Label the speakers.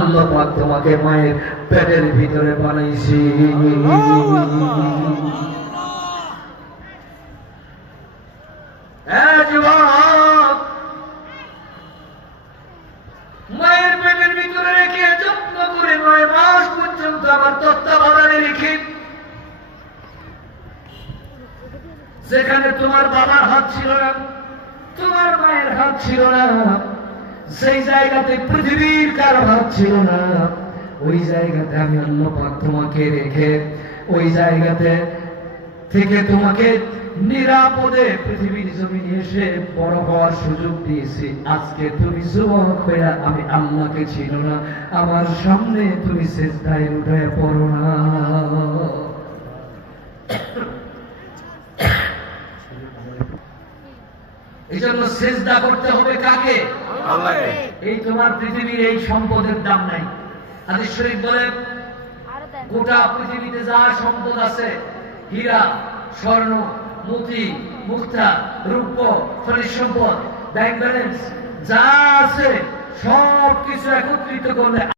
Speaker 1: আল্লাহ পাক তোমাকে মায়ের পেটের ভিতরে বানাইছি। রেখে পর্যন্ত আমার রেখে। সেখানে তোমার বাবার হাত ছিল না, তোমার মায়ের হাত ছিল না। সেই জায়গাতে পৃথিবীর কারও হাত ছিল না। ওই জায়গাতে আমি অন্য পাক তোমাকে রেখে, ওই জায়গাতে থেকে তোমাকে নিরাপদে পৃথিবীর জমিনে এসে বড় হওয়ার সুযোগ দিয়েছি। আজকে তুমি যুবক হয়ে আমি আল্লাহকে ছিল না। আমার সামনে তুমি শেষদায় উঠে পড়ো না। এই জন্য সেজদা করতে হবে কাকে? এই তোমার পৃথিবীর এই সম্পদের দাম নাই। হাদিস শরীফ বলেন গোটা পৃথিবীতে যা সম্পদ আছে হীরা স্বর্ণ মতি মুক্তা রূপ খনিজ সম্পদ ব্যাংক ব্যালেন্স যা আছে সব কিছু একত্রিত করলে